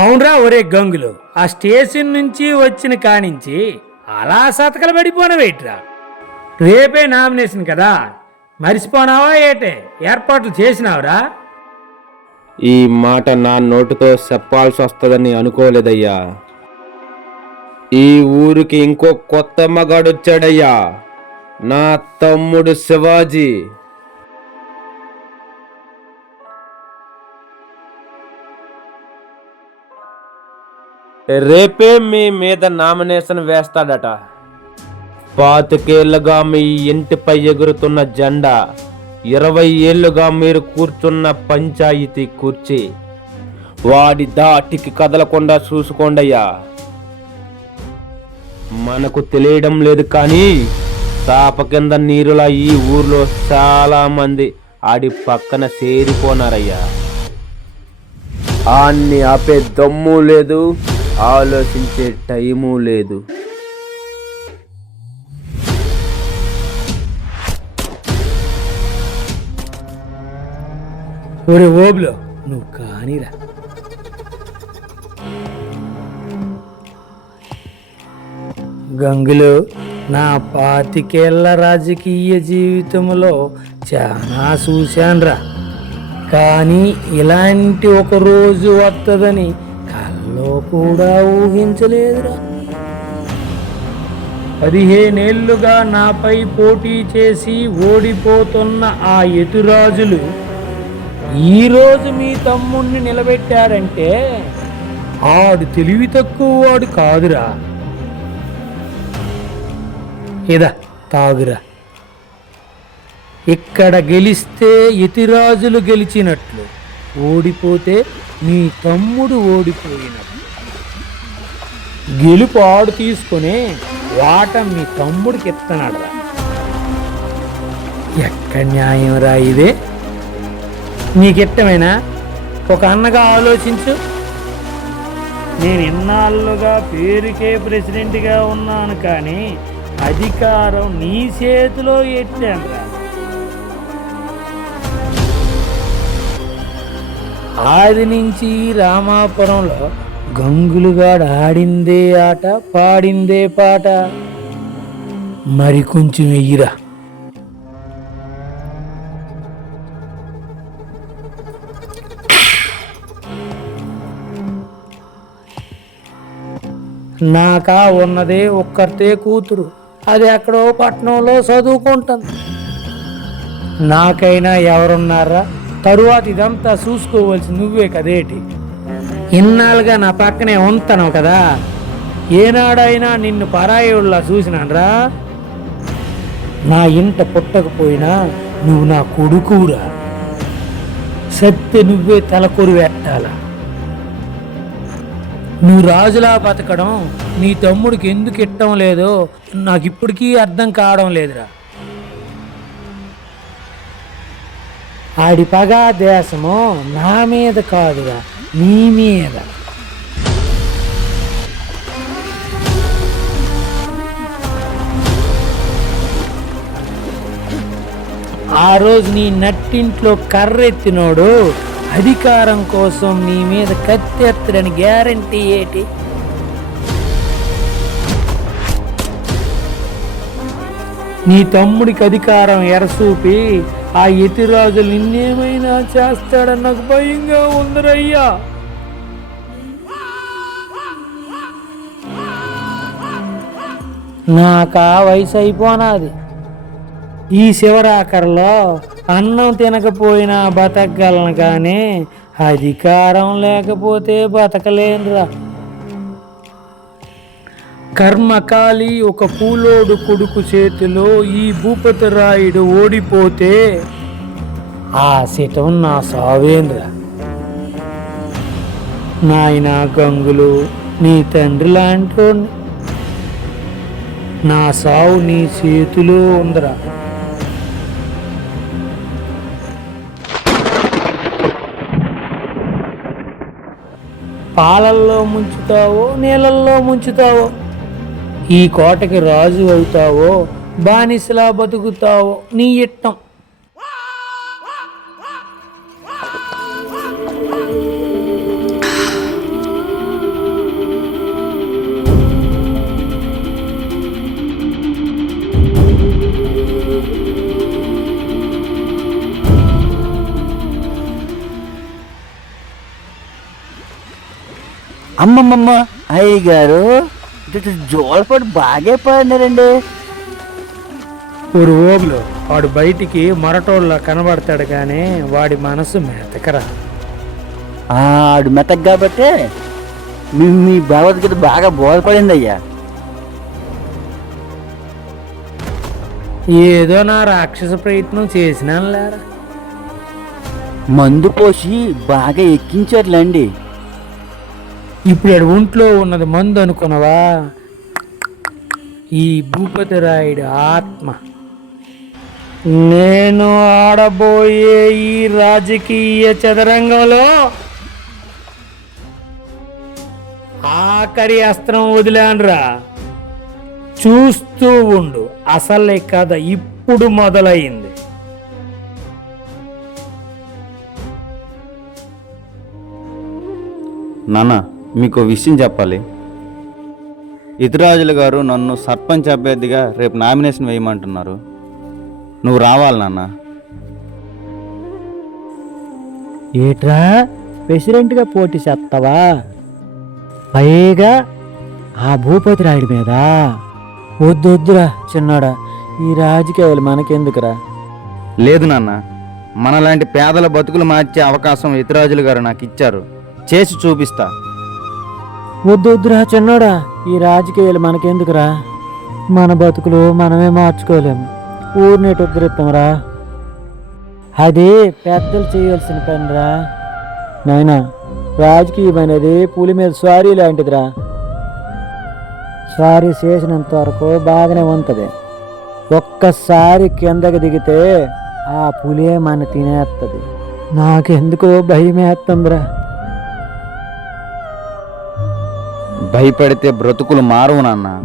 అవునరా ఒరే గంగులు ఆ స్టేషన్ నుంచి వచ్చిన కానించి అలా సతకలు పడిపోనవేట్రా. రేపే నామినేషన్ కదా మరిసిపోనావా ఏటే? ఏర్పాట్లు చేసినావురా? ఈ మాట నా నోటితో చెప్పాల్సి వస్తుందని అనుకోలేదయ్యా. ఈ ఊరికి ఇంకో కొత్త మగాడొచ్చాడయ్యా. నా తమ్ముడు శివాజీ. రేపే మీ మీద నామినేషన్ వేస్తాడట. పాతికేళ్ళుగా మీ ఇంటిపై ఎగురుతున్న జెండా ఇరవై ఏళ్ళుగా మీరు కూర్చున్న పంచాయతీ కూర్చి వాడి దాటికి కదలకుండా చూసుకోండయ్యా. మనకు తెలియడం లేదు కానీ చాప కింద నీరులా ఈ ఊర్లో చాలా మంది ఆడి పక్కన చేరిపోనారయ్యా. ఆన్ని ఆపే దమ్ము లేదు. ఆలోచించే టైము లేదు. ఒరే ఓబులో నువ్వు కానిరా. గంగులు నా పాతికేళ్ళ రాజకీయ జీవితంలో చాలా చూశాన్రా. కానీ ఇలాంటి ఒక రోజు వస్తుందని కల్లో కూడా ఊహించలేదురా. పదిహేనేళ్ళుగా నాపై పోటీ చేసి ఓడిపోతున్న ఆ యతురాజులు ఈరోజు మీ తమ్ముణ్ణి నిలబెట్టారంటే ఆడు తెలివి తక్కువ వాడు కాదురా. ఇదా తాగురా. ఇక్కడ గెలిస్తే యతిరాజులు గెలిచినట్లు. ఓడిపోతే మీ తమ్ముడు ఓడిపోయినట్లు గెలుపు ఆడు తీసుకొని వాట మీ తమ్ముడికి ఇస్తున్నాడురా ఎక్కడ న్యాయం రా ఇదే? నీకిష్టమేనా? ఒక అన్నగా ఆలోచించు. నేను ఇన్నాళ్ళుగా పేరుకే ప్రెసిడెంట్గా ఉన్నాను కానీ అధికారం నీ చేతిలో ఎట్టాను రా ఆది నుంచి రామాపురంలో గంగులుగాడు ఆడిందే ఆట పాడిందే పాట. మరి కొంచెం వెయ్యిరా నాకా ఉన్నదే ఒక్కరితే కూతురు. అది ఎక్కడో పట్టణంలో చదువుకుంటుంది. నాకైనా ఎవరున్నారా? తరువాత ఇదంతా చూసుకోవలసి నువ్వే కదేటి ఇన్నాళ్ళుగా నా పక్కనే ఉంటాను కదా. ఏనాడైనా నిన్ను పరాయుళ్ళ చూసినాన్రా? నా ఇంట పుట్టకపోయినా నువ్వు నా కొడుకురా సత్య నువ్వే తలకొరి పెట్టాలా నువ్వు రాజులా బతకడం నీ తమ్ముడికి ఎందుకు ఇట్టం లేదో నాకు ఇప్పటికీ అర్థం కావడం లేదురా. ఆడి పగా దేశము నా మీద కాదురా నీ మీద. ఆ రోజు నీ నట్టింట్లో కర్రెత్తినోడు అధికారం కోసం నీ మీద కత్తెత్తడని గ్యారంటీ ఏటి? నీ తమ్ముడికి అధికారం ఎరసూపి ఆ యతిరాజు నిన్నేమైనా చేస్తాడని నాకు భయంగా ఉందరయ్యా. నాకా వయసు అయిపోనాది. ఈ శివరాకరలో అన్నం తినకపోయినా బతకగలను కానీ అధికారం లేకపోతే బతకలేనురా. కర్మకాలి ఒక పూలోడు కొడుకు చేతిలో ఈ భూపతిరాయుడు ఓడిపోతే ఆ శితం నా సావేంద్ర. నాయన గంగులు నీ తండ్రి లాంటి నా సావు నీ చేతిలో ఉందిరా. పాలల్లో ముంచుతావో నీళ్ళల్లో ముంచుతావో? ఈ కోటకి రాజు అవుతావో బానిసలా బతుకుతావో నీ ఇట్టం అమ్మమ్మమ్మ అయ్య గారు జోలపాటు బాగా పాడినారండి. ఊరు ఓగులు వాడు బయటికి మొరటోళ్ళ కనబడతాడు కానీ వాడి మనసు మెతకరా. ఆడు మెతక్ కాబట్టే మీ మీ భగవద్గీత బాగా బోధపడింది అయ్యా ఏదో నా రాక్షస ప్రయత్నం చేసినాను లేరా మందు పోసి బాగా ఎక్కించారులేండి. ఇప్పుడు ఆడు ఒంట్లో ఉన్నది మందు అనుకున్నావా? ఈ భూపతి రాయుడు ఆత్మ. నేను ఆడబోయే ఈ రాజకీయ చదరంగంలో ఆఖరి అస్త్రం వదిలానురా. చూస్తూ ఉండు. అసలే కథ ఇప్పుడు మొదలైంది. నానా మీకు విషయం చెప్పాలి. ఇతిరాజులు గారు నన్ను సర్పంచ్ అభ్యర్థిగా రేపు నామినేషన్ వేయమంటున్నారు. నువ్వు రావాలి నాన్న. ఏట్రా? ప్రెసిడెంట్గా పోటీ చేస్తావా? పైగా ఆ భూపతి రాయుడి మీద. వద్దు వద్దురా చిన్నాడా. ఈ రాజకీయాలు మనకెందుకురా? లేదు నాన్న. మనలాంటి పేదల బతుకులు మార్చే అవకాశం ఇతిరాజులు గారు నాకు ఇచ్చారు. చేసి చూపిస్తా. వద్దురా చిన్నోడా ఈ రాజకీయాలు మనకెందుకురా? మన బతుకులు మనమే మార్చుకోలేము. ఊరినేటి ఉద్ధరిస్తాంరా అది పెద్దలు చేయాల్సిన పనిరా. నాయనా రాజకీయం అనేది పులి మీద స్వారీ లాంటిదిరా. స్వారీ చేసినంత వరకు బాగానే ఉంటుంది. ఒక్కసారి కిందకి దిగితే ఆ పులే మన తినేస్తుంది నాకెందుకో భయమేస్తుందిరా భయపడితే బ్రతుకులు మారవు నాన్న.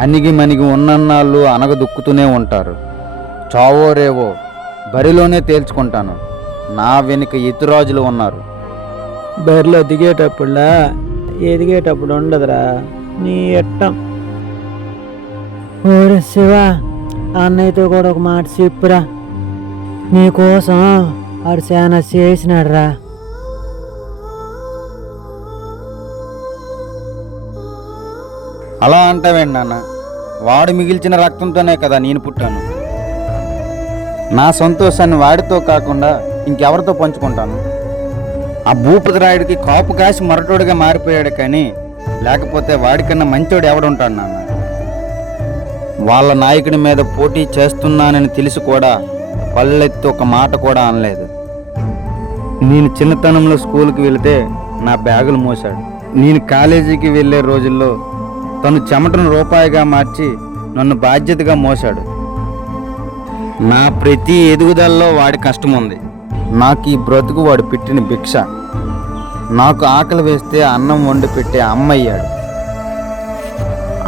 అణిగి మణిగి ఉన్నన్నాళ్ళు అనగదుక్కుతూనే ఉంటారు. చావో రేవో బరిలోనే తేల్చుకుంటాను. నా వెనుక ఇతిరాజులు ఉన్నారు. బరిలో దిగేటప్పుడులా ఎదిగేటప్పుడు ఉండదురా. నీ ఎట్టం. ఓరే శివ అన్నయ్యతో కూడా ఒక మాట చెప్పురా. నీకోసం ఆడు చాలా చేసినాడు రా అలా అంటావేండి నాన్న? వాడు మిగిల్చిన రక్తంతోనే కదా నేను పుట్టాను. నా సంతోషాన్ని వాడితో కాకుండా ఇంకెవరితో పంచుకుంటాను? ఆ భూపతి రాయుడికి కాపు కాసి మరటోడిగా మారిపోయాడు కానీ లేకపోతే వాడికన్నా మంచోడు ఎవడుంటాడు నాన్న? వాళ్ళ నాయకుడి మీద పోటీ చేస్తున్నానని తెలిసి కూడా పళ్ళెత్తి ఒక మాట కూడా అనలేదు. నేను చిన్నతనంలో స్కూల్కి వెళితే నా బ్యాగులు మోశాడు. నేను కాలేజీకి వెళ్ళే రోజుల్లో తను చెమటను రూపాయిగా మార్చి నన్ను బాధ్యతగా మోశాడు. నా ప్రతి ఎదుగుదలలో వాడి కష్టం ఉంది నాకు ఈ బ్రతుకు వాడు పెట్టిన భిక్ష. నాకు ఆకలి వేస్తే అన్నం వండి పెట్టే అమ్మయ్యాడు.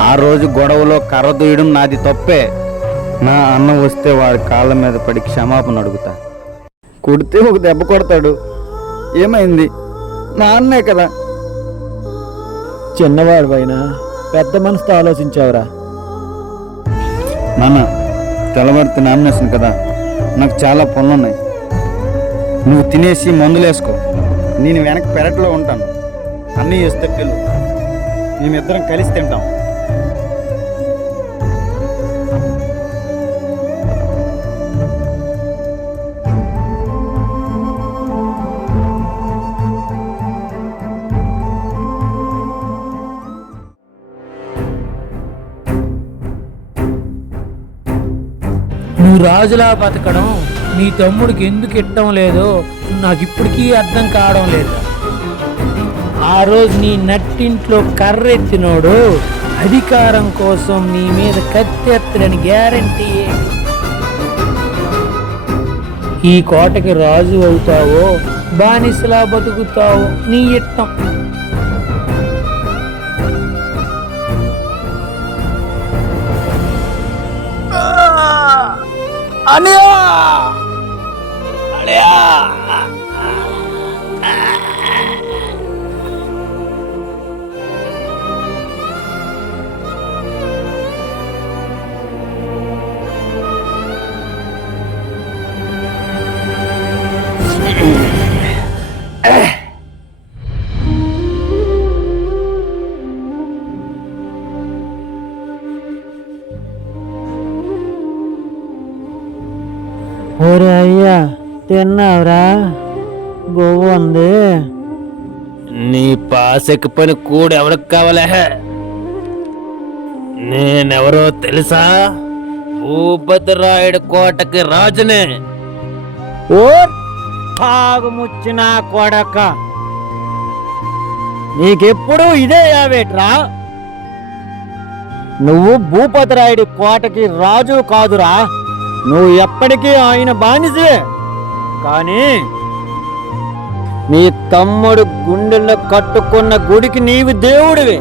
ఆ రోజు గొడవలో కర్ర దూయడం నాది తప్పే. నా అన్నం వస్తే వాడి కాళ్ళ మీద పడి క్షమాపణ అడుగుతా. కొడితే ఒక దెబ్బ కొడతాడు. ఏమైంది? నా అన్నే కదా. చిన్నవాడు పైన పెద్ద మనసుతో ఆలోచించావురా. నాన్న తెల్లవారితే నామినేషన్ కదా. నాకు చాలా పనులున్నాయి. నువ్వు తినేసి మందులేసుకో. నేను వెనక పెరట్లో ఉంటాను. అన్నీ చేస్తే పిల్లలు మేమిద్దరం కలిసి తింటాం. రాజులా బతకడం నీ తమ్ముడికి ఎందుకు ఇట్టం లేదో నాకు ఇప్పటికీ అర్థం కావడం లేదు. ఆ రోజు నీ నట్టింట్లో కర్రెత్తినోడు అధికారం కోసం నీ మీద కత్తెత్తడని గ్యారంటీ ఈ కోటకి రాజు అవుతావో బానిసలా బతుకుతావో నీ आणि ఇట్టం గోవు ఉంది. నీ పాసెక్కి పని కూడా ఎవరికి కావాలే? నేనెవరో తెలుసా? భూపతిరాయుడు కోటకి రాజునే. ఓ తాగుముచ్చిన కొడక. నీకెప్పుడు ఇదే యావేట్రా? నువ్వు భూపతిరాయుడి కోటకి రాజు కాదురా. నువ్వు ఎప్పటికీ ఆయన బానిసే కానీ నీ తమ్ముడు గుండెల్లో కట్టుకున్న గుడికి నీవు దేవుడివి.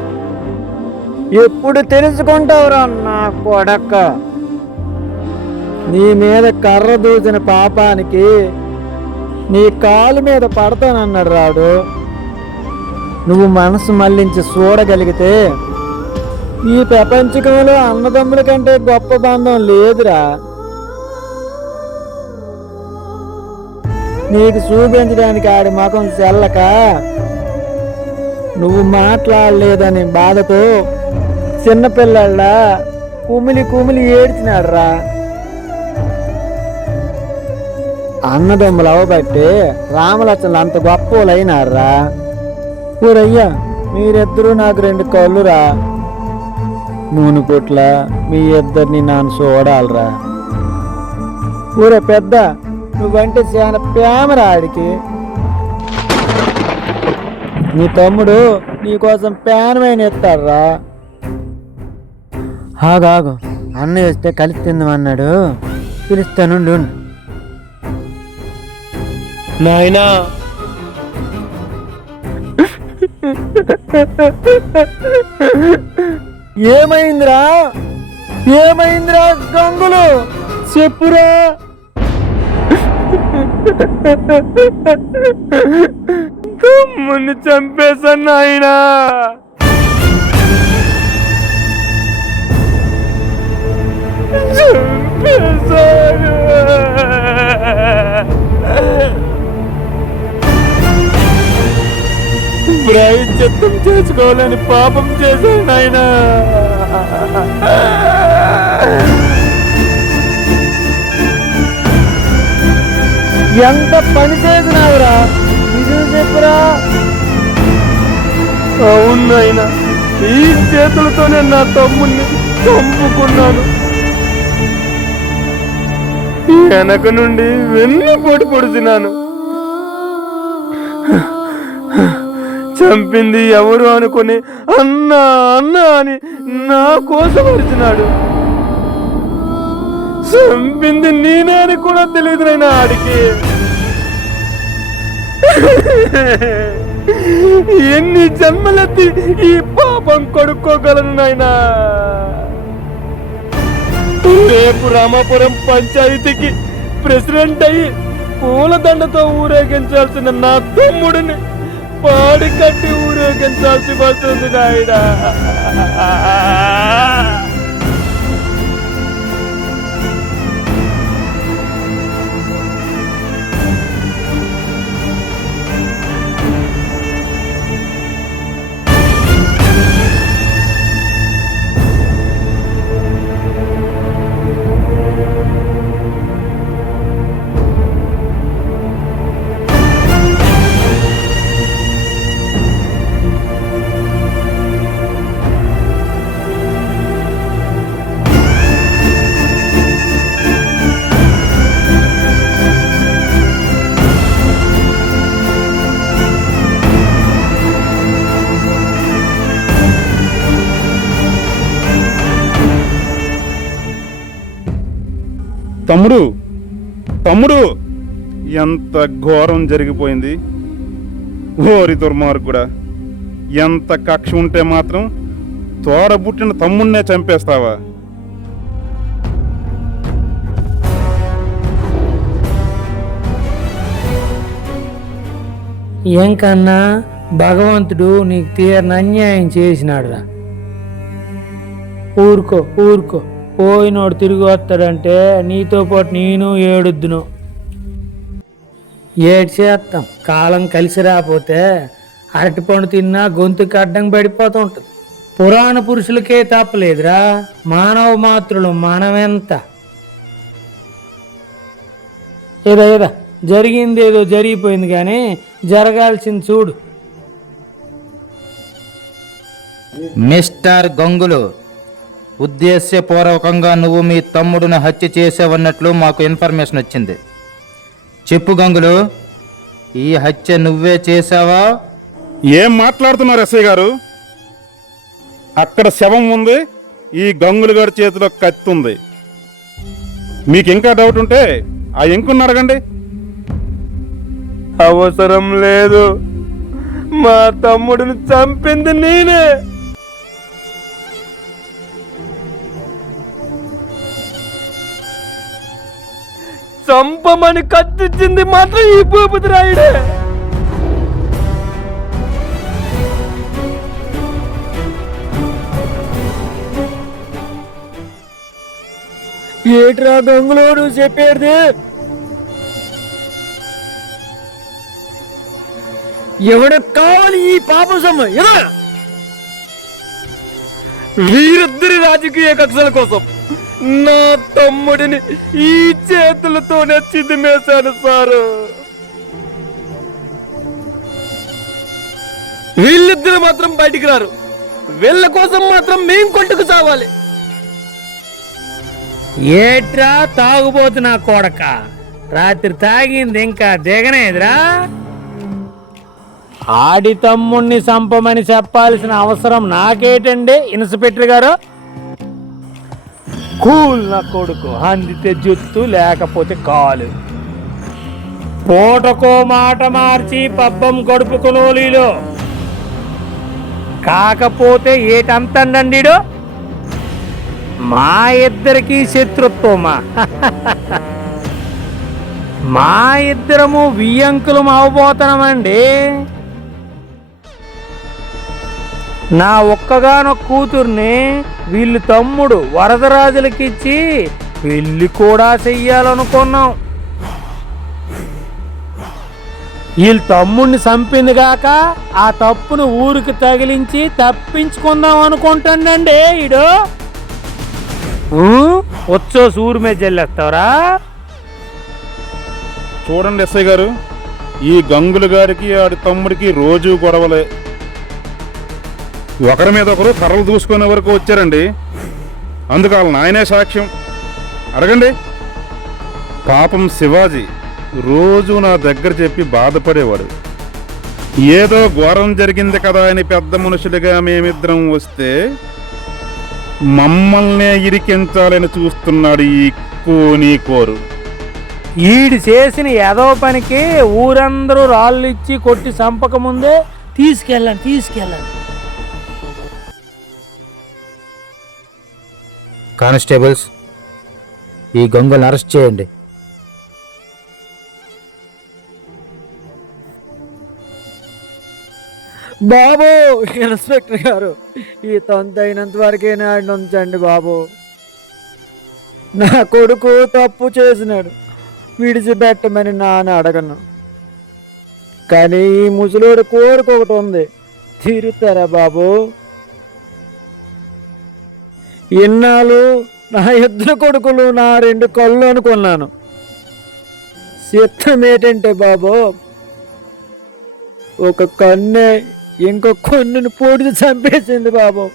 ఎప్పుడు తెలుసుకుంటావురా నా కొడక? నీ మీద కర్ర దూసిన పాపానికి నీ కాలు మీద పడతానన్నాడు రాడు. నువ్వు మనసు మళ్ళించి చూడగలిగితే ఈ ప్రపంచకంలో అన్నదమ్ముల కంటే గొప్ప బంధం లేదురా. నీకు చూపించడానికి ఆడి ముఖం చెల్లక నువ్వు మాట్లాడలేదని బాధతో చిన్నపిల్లళ్ళ కుమిలి కుమిలి ఏడ్చినాడు రా అన్నదమ్ములు అవబట్టి రామలక్ష్మణులు అంత గొప్పలైనారా ఊరయ్యా మీరిద్దరూ నాకు రెండు కళ్ళురా. నూనె పుట్ల మీ ఇద్దరిని నాన్న చూడాలరా. ఊరే పెద్ద నువ్వంటే చాలా ప్రేమరా ఆడికి నీ తమ్ముడు నీకోసం ప్యానమైన ఎత్తారా ఆగాగు అన్నయ్య వస్తే కలిసి తిందామన్నాడు పిలుస్తానుండు నాయనా. ఏమైందిరా? ఏమైందిరా గంగులు? చెప్పురా. తమ్ముని చంపేశాను నాయనా. ప్రాయశ్చిత్తం చేసుకోవాలని పాపం చేశాను నాయనా. ఎంత పని చేసినావురా? నిజం చెప్పురా? అవును నాయనా ఈ చేతులతోనే నా తమ్ముడిని చంపుకున్నాను. వెనక నుండి వెన్ను పొడి పొడిచినాను. చంపింది ఎవరు అనుకుని అన్నా అన్నా అని నా కోసం అరిచినాడు. చంపింది నేనే అని కూడా తెలియదు నాయనా ఆడికి. ఎన్ని జన్మలెత్తి ఈ పాపం కొడుక్కోగలను నాయనా? రేపు రామాపురం పంచాయతీకి ప్రెసిడెంట్ అయ్యి పూలదండతో ఊరేగించాల్సిన నా తమ్ముడిని పాడి కట్టి ఊరేగించాల్సి వస్తుంది నాయనా. తమ్ముడు తమ్ముడు! ఎంత ఘోరం జరిగిపోయింది. ఓరి దుర్మార్గుడా! ఎంత కక్ష ఉంటే మాత్రం తోడబుట్టిన తమ్ముణ్ణే చంపేస్తావా? ఏం కన్నా భగవంతుడు నీకు తీరని అన్యాయం చేసినాడురా. ఊరుకో ఊరుకో. పోయినోడు తిరిగి వస్తాడంటే నీతో పాటు నేను ఏడుద్దును. ఏడు చేస్తాం కాలం కలిసి రాపోతే అరటిపండు తిన్నా గొంతుకి అడ్డం పడిపోతుంటుంది. పురాణ పురుషులకే తప్పలేదురా. మానవ మాత్రులు మనమెంత? ఏదా ఏదా. జరిగింది ఏదో జరిగిపోయింది కానీ జరగాల్సింది చూడు. మిస్టర్ గంగులు ఉద్దేశపూర్వకంగా నువ్వు మీ తమ్ముడిని హత్య చేసావన్నట్లు మాకు ఇన్ఫర్మేషన్ వచ్చింది. చెప్పు గంగులు ఈ హత్య నువ్వే చేసావా ఏం మాట్లాడుతున్నారు ఎస్ఐ గారు? అక్కడ శవం ఉంది ఈ గంగులు గారి చేతిలో కత్తి ఉంది. మీకు ఇంకా డౌట్ ఉంటే ఆ ఎంకుని అడగండి. అవసరం లేదు. మా తమ్ముడిని చంపింది నేనే. చంపమని కత్తిచ్చింది మాత్రం ఈ భూపతి రాయుడే ఏట్రా గంగులో నువ్వు చెప్పేది? ఎవడ కావాలి ఈ పాపం సొమ్ము? ఎవరా వీరిద్దరి రాజకీయ కక్షల కోసం. నా తమ్ముడిని ఈ చేతులతో చిదిమేశాను సారు. వీళ్ళిద్దరు మాత్రం బయటికి రారు. వీళ్ళ కోసం మాత్రం మేం కొట్టుకు చావాలి ఏట్రా తాగుబోతు నా కొడక? రాత్రి తాగింది ఇంకా దిగనేదిరా? ఆడి తమ్ముణ్ణి చంపమని చెప్పాల్సిన అవసరం నాకేటండి ఇన్స్పెక్టర్ గారు. కూల్ నా కొడుకు. అందితే జుత్తు లేకపోతే కాలు. పూటకో మాట మార్చి పబ్బం గడుపుకునోలీలో కాకపోతే ఏటంతండండిడు మా ఇద్దరికి శత్రుత్వమా? మా ఇద్దరము వియ్యంకులం అవబోతున్నామండి నా ఒక్కగానొక్క కూతుర్ని వీళ్ళు తమ్ముడు వరదరాజులకిచ్చి పెళ్ళి కూడా చెయ్యాలనుకున్నాం. వీళ్ళ తమ్ముడిని చంపింది గాక ఆ తప్పును ఊరికి తగిలించి తప్పించుకుందాం అనుకుంటానండి ఈడు. వచ్చో సూరు మీద చెల్లేస్తావరా చూడండి ఎస్ఐ గారు ఈ గంగులు గారికి ఆడి తమ్ముడికి రోజు గొడవలే. ఒకరి మీద ఒకరు కర్రలు దూసుకునే వరకు వచ్చారండి. అందుకు వాళ్ళ నాయనే సాక్ష్యం. అడగండి. పాపం శివాజీ రోజు నా దగ్గర చెప్పి బాధపడేవాడు. ఏదో ఘోరం జరిగింది కదా అని పెద్ద మనుషులుగా మేమిద్దరం వస్తే మమ్మల్నే ఇరికించాలని చూస్తున్నాడు ఈ కోని కోరు. ఈడు చేసిన ఏదో పనికి ఊరందరూ రాళ్ళు ఇచ్చి కొట్టి చంపక ముందే తీసుకెళ్ళండి తీసుకెళ్ళండి. కానిస్టేబుల్స్ ఈ గంగులను అరెస్ట్ చేయండి. బాబు ఇన్స్పెక్టర్ గారు ఈ తొంత అయినంత వరకే నాడిని ఉంచండి బాబు. నా కొడుకు తప్పు చేసినాడు. విడిచిపెట్టమని నాన్న అడగను. కానీ ఈ ముసలోడు కోరిక ఒకటి ఉంది. తీరుతారా బాబు? ఇన్నాళ్ళు నా ఇద్దరు కొడుకులు నా రెండు కళ్ళు అనుకున్నాను. చిత్తం ఏంటంటే బాబు ఒక కన్నే ఇంకో కొన్నుని పొడిచి చంపేసింది బాబు.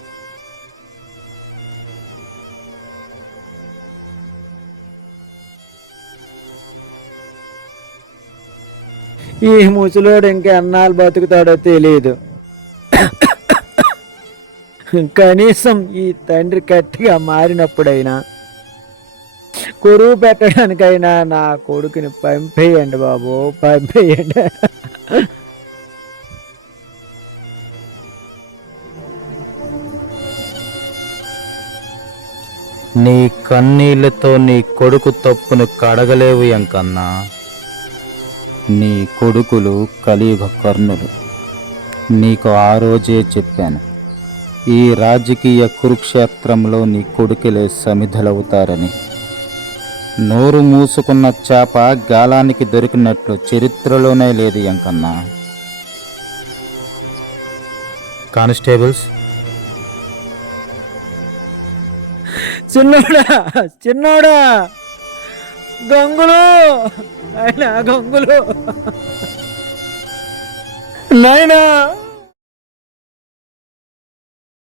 ఈ ముసలోడు ఇంకా ఎన్నాళ్ళు బతుకుతాడో తెలియదు కనీసం ఈ తండ్రి కట్టిగా మారినప్పుడైనా కొరువు పెట్టడానికైనా నా కొడుకుని పంపేయండి బాబు పంపేయండి. నీ కన్నీళ్ళతో నీ కొడుకు తప్పును కడగలేవు ఎంకన్నా. నీ కొడుకులు కలియుగ కర్ణులు. నీకు ఆ రోజే చెప్పాను. ఈ రాజకీయ కురుక్షేత్రంలో నీ కొడుకులే సమిధలవుతారని. నోరు మూసుకున్న చేప గాలానికి దొరికినట్లు చరిత్రలోనే లేదు ఎంకన్నా. కానిస్టేబుల్స్. చిన్నోడా చిన్నోడా. గంగులు. అయినా గంగులు. నాయనా.